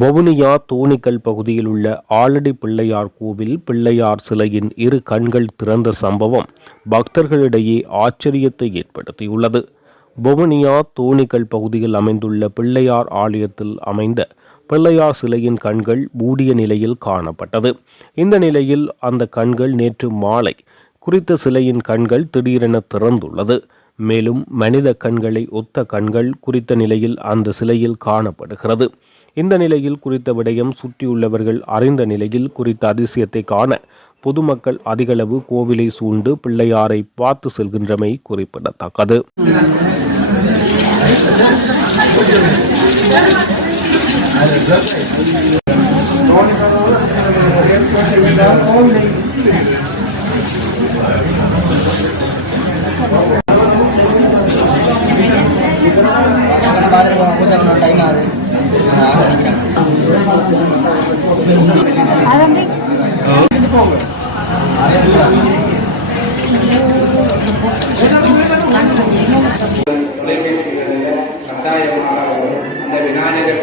வவுனியா தூணிக்கல் பகுதியில் உள்ள ஆலடி பிள்ளையார் கோவில் பிள்ளையார் சிலையின் இரு கண்கள் திறந்த சம்பவம் பக்தர்களிடையே ஆச்சரியத்தை ஏற்படுத்தியுள்ளது. வவுனியா தோணிக்கல் பகுதியில் அமைந்துள்ள பிள்ளையார் ஆலயத்தில் அமைந்த பிள்ளையார் சிலையின் கண்கள் மூடிய நிலையில் காணப்பட்டது. இந்த நிலையில் அந்த கண்கள் நேற்று மாலை குறித்த சிலையின் கண்கள் திடீரென திறந்துள்ளது. மேலும் மனித கண்களை ஒத்த கண்கள் குறித்த நிலையில் அந்த சிலையில் காணப்படுகிறது. இந்த நிலையில் குறித்த விடயம் சுற்றியுள்ளவர்கள் அறிந்த நிலையில் குறித்த அதிசயத்தை காண பொதுமக்கள் அதிகளவு கோவிலை சூழ்ந்து பிள்ளையாரை பார்த்து செல்கின்றமை குறிப்பிடத்தக்கது. பார்த்துட்டு போங்க பூஜை பண்ண டைம் ஆகுது. நான் ஆக நிற்கிறேன் அதம்பி தொலைபேசிகளில் கட்டாயமாக வரும். அந்த விநாயகர்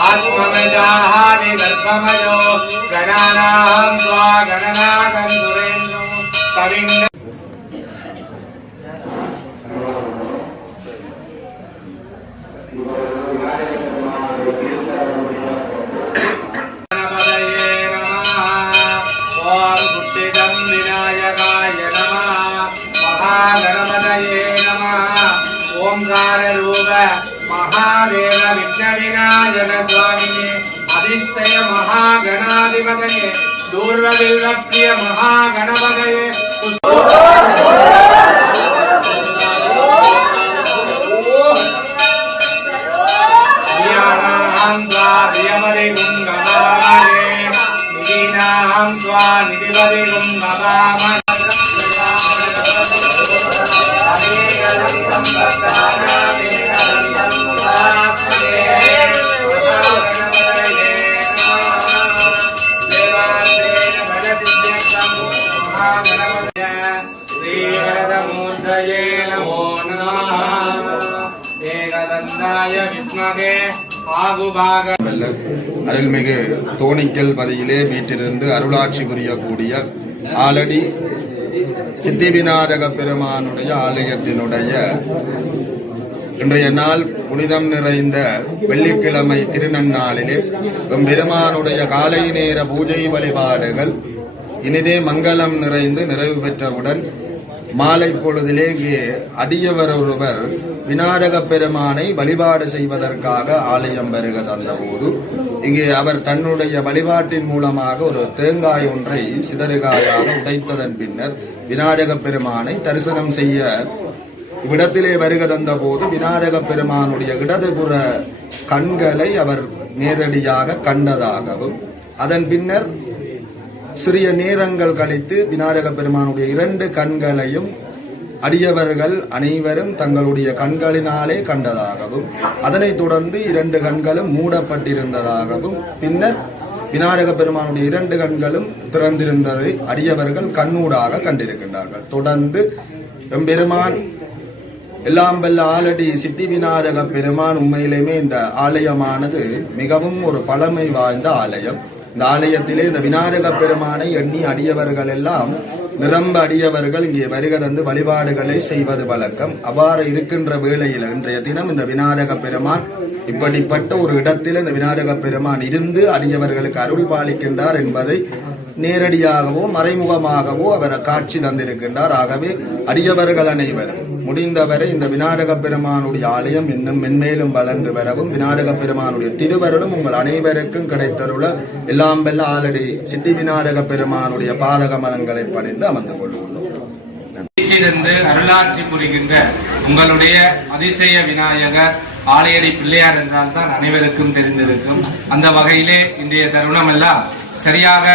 ఆత్మజాహాని గర్భమయో గణానాహం స్వా గణనాగం సురేంద్రం కవింద ஓங்காரரூப மகாதேவ விக்னவிநாயக சுவாமியே அதிசய மகாகணாதிபதையே தூர்வவில்வக்கிய மகாகணபதையே அருள்மிகு தோணிக்கல் பதியிலே வீட்டிலிருந்து அருளாட்சி புரியக்கூடிய ஆலடி சித்தி விநாயக பெருமானுடைய ஆலயத்தினுடைய இன்றைய நாள் புனிதம் நிறைந்த வெள்ளிக்கிழமை திருநன்னாளிலே பெருமானுடைய காலை நேர பூஜை வழிபாடுகள் இனிதே மங்களம் நிறைந்து நிறைவு பெற்றவுடன் மாலை பொழுதிலே இங்கே அடியவர் ஒருவர் விநாயக பெருமானை வழிபாடு செய்வதற்காக ஆலயம் வருக தந்தபோது இங்கே அவர் தன்னுடைய வழிபாட்டின் மூலமாக ஒரு தேங்காய் ஒன்றை சிதறுகாயாக உடைத்ததன் பின்னர் விநாயக பெருமானை தரிசனம் செய்ய இவ்விடத்திலே வருக தந்த போது விநாயக பெருமானுடைய இடதுபுற கண்களை அவர் நேரடியாக கண்டதாகவும் அதன் பின்னர் சிறிய நேரங்கள் கழித்து விநாயக பெருமானுடைய இரண்டு கண்களையும் அடியவர்கள் அனைவரும் தங்களுடைய கண்களினாலே கண்டதாகவும் அதனைத் தொடர்ந்து இரண்டு கண்களும் மூடப்பட்டிருந்ததாகவும் பின்னர் விநாயக பெருமானுடைய இரண்டு கண்களும் திறந்திருந்ததை அடியவர்கள் கண்ணூடாக கண்டிருக்கின்றார்கள். தொடர்ந்து எம்பெருமான் எல்லாம் வல்ல ஆலடி சித்தி விநாயக பெருமான் உண்மையிலுமே இந்த ஆலயமானது மிகவும் ஒரு பழமை வாய்ந்த ஆலயம். இந்த ஆலயத்திலே இந்த விநாயக பெருமானை எண்ணி அடியவர்கள் எல்லாம் நிரம்ப அடியவர்கள் இங்கே வருக வழிபாடுகளை செய்வது வழக்கம். அவ்வாறு இருக்கின்ற வேளையில் இன்றைய தினம் இந்த விநாயக பெருமான் இப்படிப்பட்ட ஒரு இடத்தில் இந்த விநாயக பெருமான் இருந்து அடியவர்களுக்கு அருள் பாலிக்கின்றார் என்பதை நேரடியாகவோ மறைமுகமாகவோ அவர் காட்சி தந்திருக்கின்றார். ஆகவே அடியவர்கள் அனைவரும் முடிந்தவரை இந்த விநாயக பெருமானுடைய ஆலயம் இன்னும் மென்மேலும் வளர்ந்து வரவும் விநாயக பெருமானுடைய திருவருளும் உங்கள் அனைவருக்கும் கிடைத்தருள எல்லாம் வெல்ல ஆலடி சித்தி விநாயக பெருமானுடைய பாதக மலங்களை பணிந்து அமர்ந்து கொள்வோம் வீட்டிலிருந்து அருளாட்சி புரிகின்ற உங்களுடைய அதிசய விநாயகர் ஆலையடி பிள்ளையார் என்றால் தான் அனைவருக்கும் தெரிந்திருக்கும். அந்த வகையிலே இன்றைய தருணம் எல்லாம் சரியாக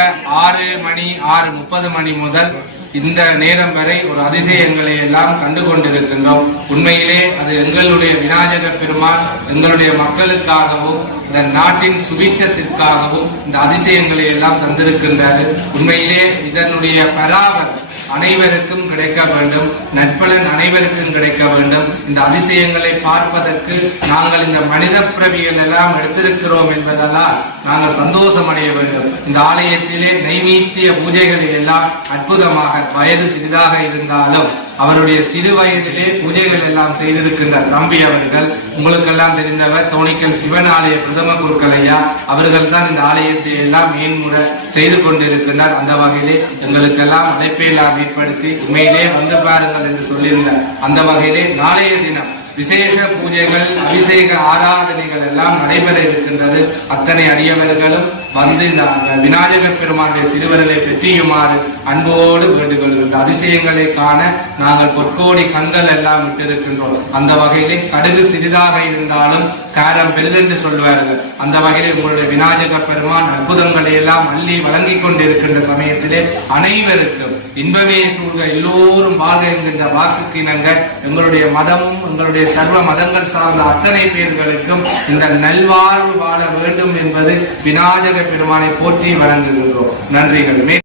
ஆறு மணி ஆறு முப்பது மணி முதல் இந்த நேரம் வரை ஒரு அதிசயங்களை எல்லாம் கண்டு கொண்டிருக்கின்றோம் உண்மையிலே அது எங்களுடைய விநாயகர் பெருமான் எங்களுடைய மக்களுக்காகவும் இந்த நாட்டின் சுபிச்சத்திற்காகவும் இந்த அதிசயங்களை எல்லாம் தந்திருக்கின்றார். உண்மையிலே இதனுடைய பராபரம் அனைவருக்கும் கிடைக்க வேண்டும். நட்பலன் அனைவருக்கும் கிடைக்க வேண்டும். இந்த அதிசயங்களை பார்ப்பதற்கு நாங்கள் இந்த மனித பிறவிகள் எல்லாம் எடுத்திருக்கிறோம் என்பதனால் நாங்கள் சந்தோஷம் அடைய வேண்டும். இந்த ஆலயத்திலே நைமீத்திய பூஜைகளில் எல்லாம் அற்புதமாக வயது சிறிதாக இருந்தாலும் அவருடைய சிறு வயதிலே பூஜைகள் எல்லாம் செய்திருக்கின்ற தம்பி அவர்கள் உங்களுக்கெல்லாம் தெரிந்தவர் தோணிக்கல் சிவன் ஆலய பிரதம குருக்கலையா அவர்கள் தான் இந்த ஆலயத்தை எல்லாம் மேன்முறை செய்து கொண்டிருக்கின்றார். அந்த வகையிலே எங்களுக்கெல்லாம் அழைப்பை எல்லாம் ஏற்படுத்தி உண்மையிலே வந்து பாருங்கள் என்று சொல்லியிருந்தார். அந்த வகையிலே நாளைய தினம் விசேஷ பூஜைகள் அபிஷேக ஆராதனைகள் எல்லாம் நடைபெற இருக்கின்றது. அத்தனை அடியவர்களும் வந்து இந்த விநாயகர் பெருமானுடைய திருவருளை பெற்றியுமாறு அன்போடு வேண்டுகொள்கின்ற அதிசயங்களை காண நாங்கள் பொற்கோடி கண்கள் எல்லாம் விட்டிருக்கின்றோம் அந்த வகையிலே கடுகு சிறிதாக இருந்தாலும் காரம் பெரிதென்று சொல்வார்கள். அந்த வகையிலே உங்களுடைய விநாயகர் பெருமான் அற்புதங்களை எல்லாம் அள்ளி வழங்கிக் கொண்டிருக்கின்ற சமயத்திலே அனைவருக்கும் இன்பமே சூழ்க எல்லோரும் வாழ்க என்கின்ற வாக்குக்கு இணங்க எங்களுடைய மதமும் எங்களுடைய சர்வ மதங்கள் சார்ந்த அத்தனை பேர்களுக்கும் இந்த நல்வாழ்வு வாழ வேண்டும் என்பது விநாயக பெருமானை போற்றி வழங்குகின்றோம். நன்றிகள். மே